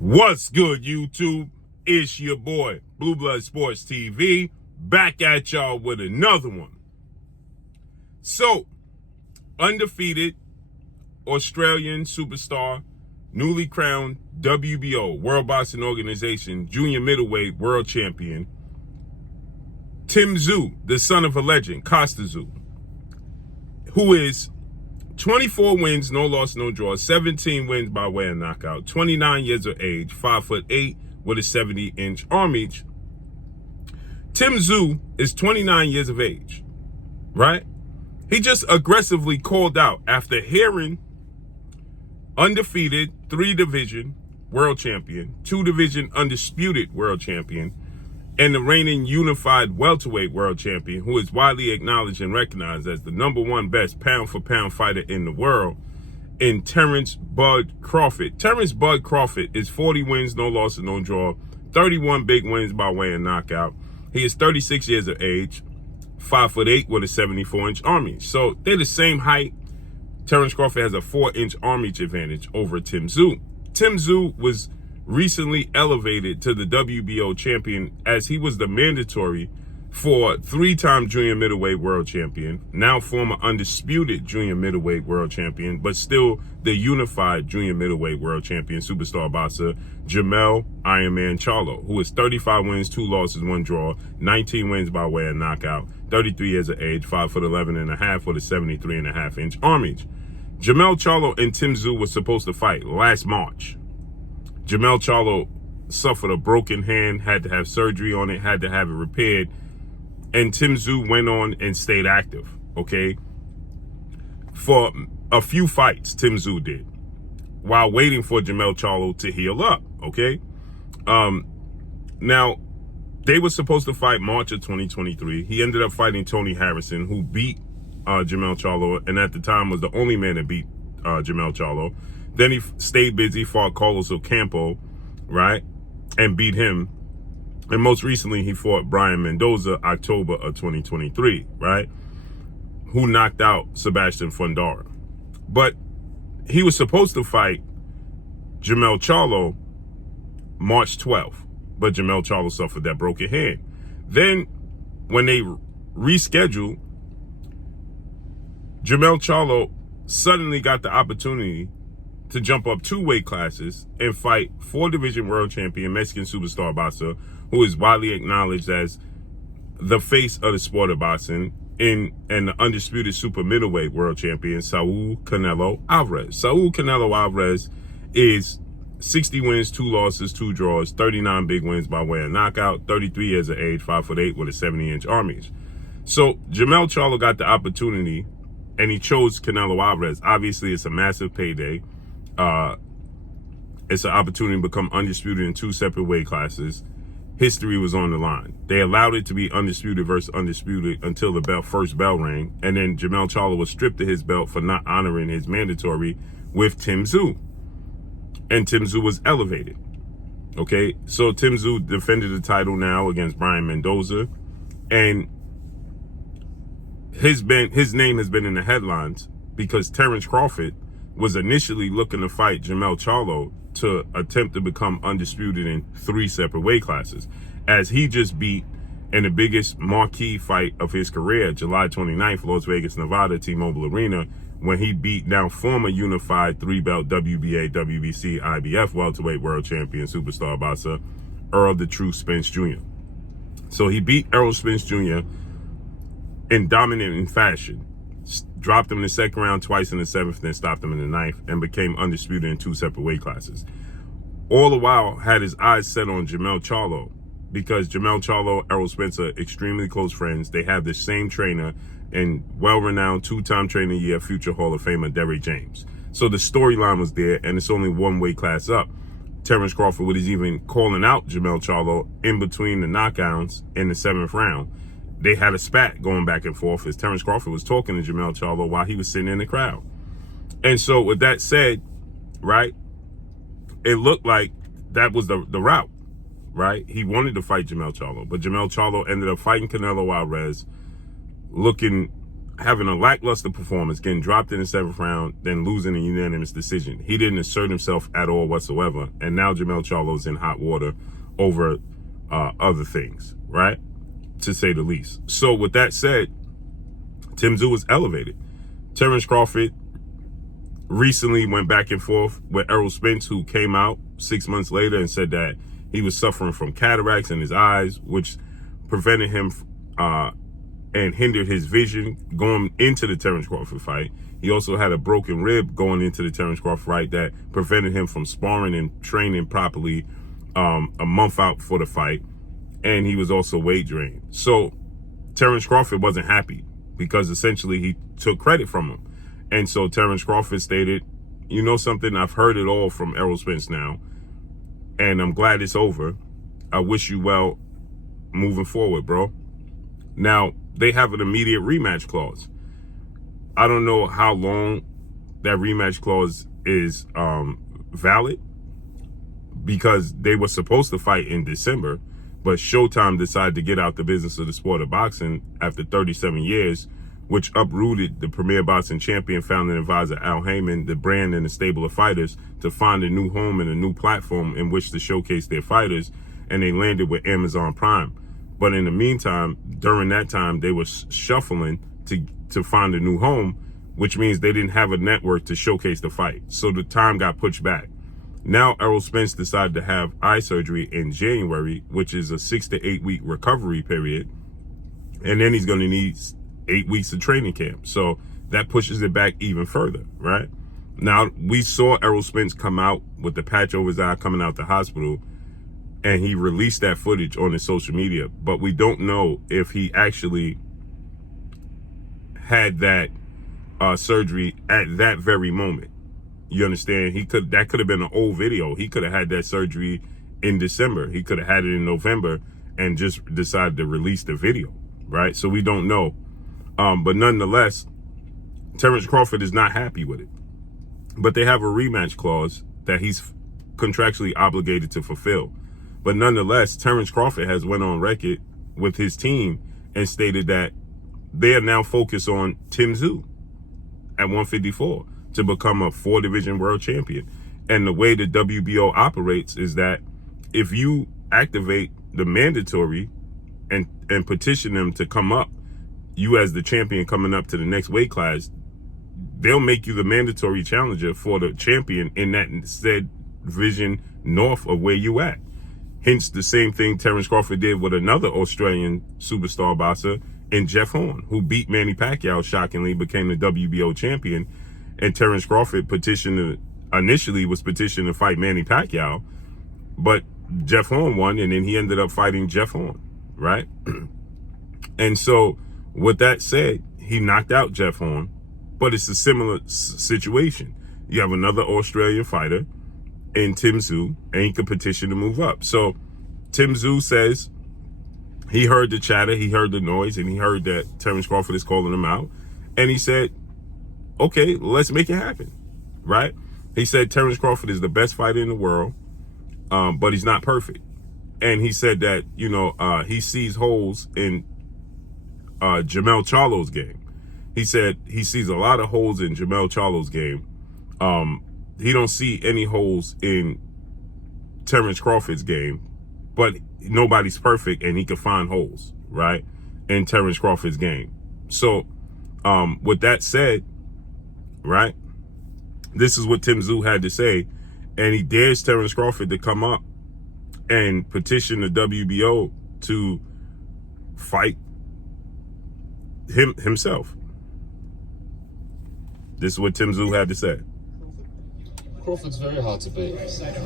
What's good, YouTube? It's your boy, Blue Blood Sports TV, back at y'all with another one. So, undefeated Australian superstar, newly crowned WBO, World Boxing Organization, junior middleweight world champion, Tszyu, the son of a legend, Tszyu, who is 24 wins, no loss, no draw, 17 wins by way of knockout, 29 years of age, 5'8", with a 70-inch arm reach. Tszyu is 29 years of age, right? He just aggressively called out after hearing undefeated 3-division world champion, 2-division undisputed world champion, and the reigning unified welterweight world champion, who is widely acknowledged and recognized as the #1 best pound-for-pound fighter in the world, in Terence "Bud" Crawford. Terence "Bud" Crawford is 40 wins, no losses, no draw, 31 big wins by way of knockout. He is 36 years of age, 5'8", with a 74-inch arm reach. So they're the same height. Terence Crawford has a 4-inch arm reach advantage over Tszyu. Tszyu was recently elevated to the WBO champion as he was the mandatory for 3-time junior middleweight world champion, now former undisputed junior middleweight world champion, but still the unified junior middleweight world champion superstar boxer Jermell Iron Man Charlo, who is 35 wins, 2 losses, 1 draw, 19 wins by way of knockout, 33 years of age, 5'11" and a half with a 73.5-inch arm reach. Jermell Charlo and Tszyu were supposed to fight last March. Jermell Charlo suffered a broken hand, had to have surgery on it, had to have it repaired, and Tszyu went on and stayed active, okay? For a few fights, Tszyu did, while waiting for Jermell Charlo to heal up, okay? Now, they were supposed to fight March of 2023. He ended up fighting Tony Harrison, who beat Jermell Charlo, and at the time was the only man that beat Jermell Charlo. Then he stayed busy, fought Carlos Ocampo, right, and beat him. And most recently, he fought Brian Mendoza, October of 2023, right, who knocked out Sebastian Fundora. But he was supposed to fight Jermell Charlo March 12th, but Jermell Charlo suffered that broken hand. Then, when they rescheduled, Jermell Charlo suddenly got the opportunity to jump up 2 weight classes and fight 4-division world champion, Mexican superstar boxer, who is widely acknowledged as the face of the sport of boxing, and the undisputed super middleweight world champion, Saul Canelo Alvarez. Saul Canelo Alvarez is 60 wins, 2 losses, 2 draws, 39 big wins by way of knockout, 33 years of age, 5'8", with a 70-inch arm reach. So Jermell Charlo got the opportunity, and he chose Canelo Alvarez. Obviously, it's a massive payday. It's an opportunity to become undisputed in 2 separate weight classes. History was on the line. They allowed it to be undisputed versus undisputed until the first bell rang, and then Jermell Charlo was stripped of his belt for not honoring his mandatory with Tszyu, and Tszyu was elevated. Okay, so Tszyu defended the title now against Brian Mendoza, and his name has been in the headlines because Terence Crawford was initially looking to fight Jermell Charlo to attempt to become undisputed in 3 separate weight classes, as he just beat in the biggest marquee fight of his career, July 29th, Las Vegas, Nevada, T-Mobile Arena, when he beat down former unified 3-belt WBA, WBC, IBF welterweight world champion superstar boxer Earl "The Truth" Spence Jr. So he beat Errol Spence Jr. in dominant fashion, dropped him in the 2nd round twice in the 7th, then stopped him in the 9th, and became undisputed in 2 separate weight classes. All the while had his eyes set on Jermell Charlo, because Jermell Charlo, Errol Spence are extremely close friends. They have the same trainer and well-renowned 2-time trainer of the year, future Hall of Famer Derrick James. So the storyline was there, and it's only 1 weight class up. Terence Crawford was even calling out Jermell Charlo in between the knockdowns in the 7th round. They had a spat going back and forth as Terence Crawford was talking to Jermell Charlo while he was sitting in the crowd. And so with that said, right, it looked like that was the route, right? He wanted to fight Jermell Charlo, but Jermell Charlo ended up fighting Canelo Alvarez, looking having a lackluster performance, getting dropped in the 7th round, then losing a unanimous decision. He didn't assert himself at all whatsoever. And now Jermell Charlo's in hot water over other things, right? To say the least. So with that said, Tszyu was elevated. Terence Crawford recently went back and forth with Errol Spence, who came out 6 months later and said that he was suffering from cataracts in his eyes, which prevented him and hindered his vision going into the Terence Crawford fight. He also had a broken rib going into the Terence Crawford fight that prevented him from sparring and training properly a month out for the fight. And he was also weight drained. So Terence Crawford wasn't happy because essentially he took credit from him. And so Terence Crawford stated, you know something, I've heard it all from Errol Spence now, and I'm glad it's over. I wish you well moving forward, bro. Now, they have an immediate rematch clause. I don't know how long that rematch clause is valid, because they were supposed to fight in December, but Showtime decided to get out the business of the sport of boxing after 37 years, which uprooted the premier boxing champion, founding advisor Al Heyman, the brand and the stable of fighters, to find a new home and a new platform in which to showcase their fighters, and they landed with Amazon Prime. But in the meantime, during that time, they were shuffling to find a new home, which means they didn't have a network to showcase the fight. So the time got pushed back. Now Errol Spence decided to have eye surgery in January, which is a 6 to 8 week recovery period. And then he's going to need 8 weeks of training camp. So that pushes it back even further, right? Now, we saw Errol Spence come out with the patch over his eye coming out the hospital, and he released that footage on his social media, but we don't know if he actually had that surgery at that very moment. You understand? That could have been an old video. He could have had that surgery in December. He could have had it in November and just decided to release the video, right? So we don't know. But nonetheless, Terence Crawford is not happy with it. But they have a rematch clause that he's contractually obligated to fulfill. But nonetheless, Terence Crawford has went on record with his team and stated that they are now focused on Tszyu at 154 to become a 4-division world champion. And the way the WBO operates is that if you activate the mandatory and petition them to come up, you as the champion coming up to the next weight class, they'll make you the mandatory challenger for the champion in that said division north of where you at. Hence the same thing Terence Crawford did with another Australian superstar boxer in Jeff Horn, who beat Manny Pacquiao, shockingly, became the WBO champion. And Terence Crawford initially was petitioned to fight Manny Pacquiao, but Jeff Horn won, and then he ended up fighting Jeff Horn, right? And so with that said, he knocked out Jeff Horn, but it's a similar situation. You have another Australian fighter in Tszyu, and he could petition to move up. So Tszyu says he heard the chatter, he heard the noise, and he heard that Terence Crawford is calling him out. And he said, okay, let's make it happen, right? He said Terence Crawford is the best fighter in the world, but he's not perfect. And he said that, he sees holes in Jermell Charlo's game. He said he sees a lot of holes in Jermell Charlo's game. He don't see any holes in Terence Crawford's game, but nobody's perfect, and he can find holes, right, in Terence Crawford's game. So with that said, right, this is what Tszyu had to say, and he dares Terence Crawford to come up and petition the WBO to fight himself. This is what Tszyu had to say. Crawford's very hard to beat.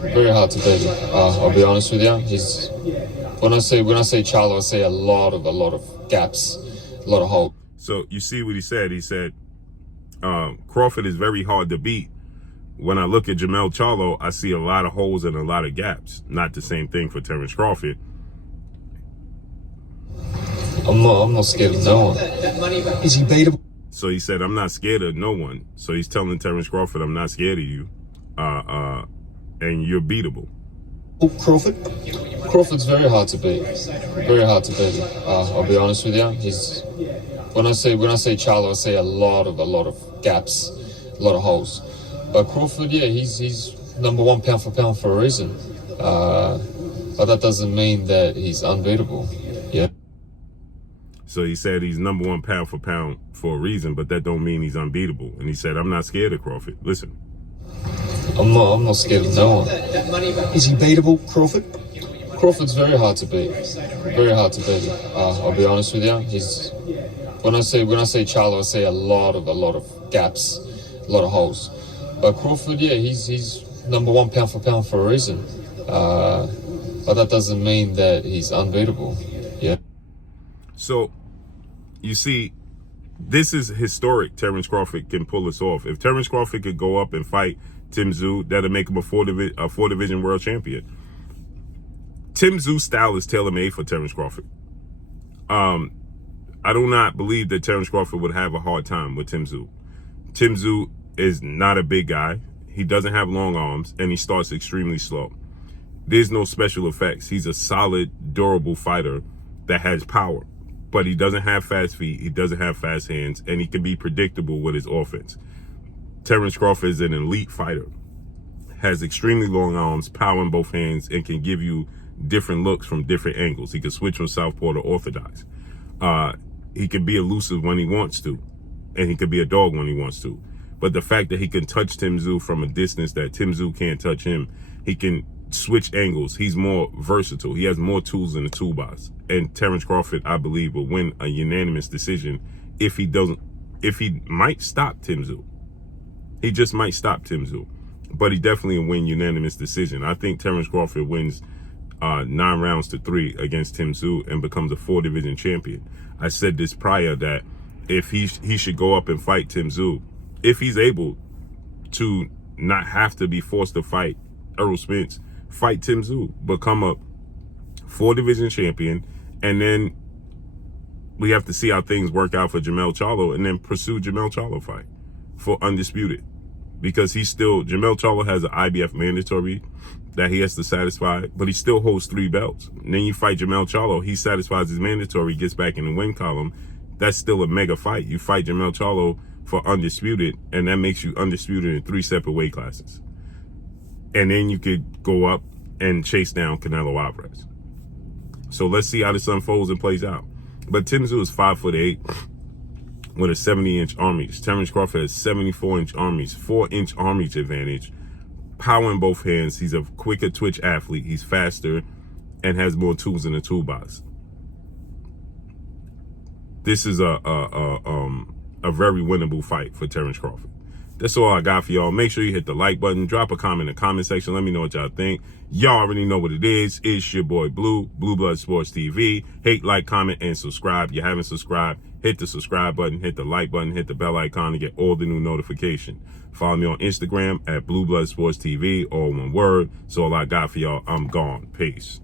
Very hard to beat. I'll be honest with you. He's when I say Charlo, I see a lot of gaps, a lot of holes. So you see what he said. He said Crawford is very hard to beat. When I look at Jermell Charlo, I see a lot of holes and a lot of gaps. Not the same thing for Terence Crawford. I'm not scared of no one. Is he beatable? So he said, I'm not scared of no one. So he's telling Terence Crawford, I'm not scared of you. And you're beatable. Crawford's very hard to beat. Very hard to beat. I'll be honest with you. When I say Charlo, I say a lot of gaps, a lot of holes. But Crawford, yeah, he's number one pound for pound for a reason. But that doesn't mean that he's unbeatable. Yeah. So he said he's number one pound for pound for a reason, but that don't mean he's unbeatable. And he said, I'm not scared of Crawford. Listen. I'm not scared of no one. Is he beatable, Crawford? Crawford's very hard to beat. Very hard to beat. I'll be honest with you. When I say Charlo, I say a lot of gaps, a lot of holes. But Crawford, yeah, he's number one pound for pound for a reason. But that doesn't mean that he's unbeatable. Yeah. So, you see, this is historic. Terence Crawford can pull this off. If Terence Crawford could go up and fight Tszyu, that'll make him a four division world champion. Tszyu's style is tailor-made for Terence Crawford. I do not believe that Terence Crawford would have a hard time with Tszyu. Tszyu is not a big guy. He doesn't have long arms, and he starts extremely slow. There's no special effects. He's a solid, durable fighter that has power, but he doesn't have fast feet. He doesn't have fast hands, and he can be predictable with his offense. Terence Crawford is an elite fighter, has extremely long arms, power in both hands, and can give you different looks from different angles. He can switch from southpaw to orthodox. He can be elusive when he wants to, and he can be a dog when he wants to. But the fact that he can touch Tszyu from a distance that Tszyu can't touch him, he can switch angles. He's more versatile. He has more tools in the toolbox. And Terence Crawford, I believe, will win a unanimous decision if he might stop Tszyu. He just might stop Tszyu. But he definitely will win unanimous decision. I think Terence Crawford wins 9 rounds to 3 against Tszyu and becomes a 4 division champion. I said this prior that if he should go up and fight Tszyu, if he's able to not have to be forced to fight Errol Spence, fight Tszyu, become a 4 division champion, and then we have to see how things work out for Jermell Charlo, and then pursue Jermell Charlo fight for undisputed, because Jermell Charlo has an IBF mandatory that he has to satisfy, but he still holds 3 belts. And then you fight Jermell Charlo, he satisfies his mandatory, gets back in the win column. That's still a mega fight. You fight Jermell Charlo for undisputed, and that makes you undisputed in 3 separate weight classes. And then you could go up and chase down Canelo Alvarez. So let's see how this unfolds and plays out. But Tszyu is 5'8" with a 70-inch arm reach. Terence Crawford has 74-inch arm reach, 4-inch arm reach advantage, power in both hands. He's a quicker twitch athlete. He's faster and has more tools in the toolbox. This is a very winnable fight for Terence Crawford. That's all I got for y'all. Make sure you hit the like button. Drop a comment in the comment section. Let me know what y'all think. Y'all already know what it is. It's your boy Blue Blood Sports TV. Hate, like, comment, and subscribe. If you haven't subscribed, hit the subscribe button, hit the like button, hit the bell icon to get all the new notifications. Follow me on Instagram at Blue Blood Sports TV, all one word. That's all I got for y'all. I'm gone. Peace.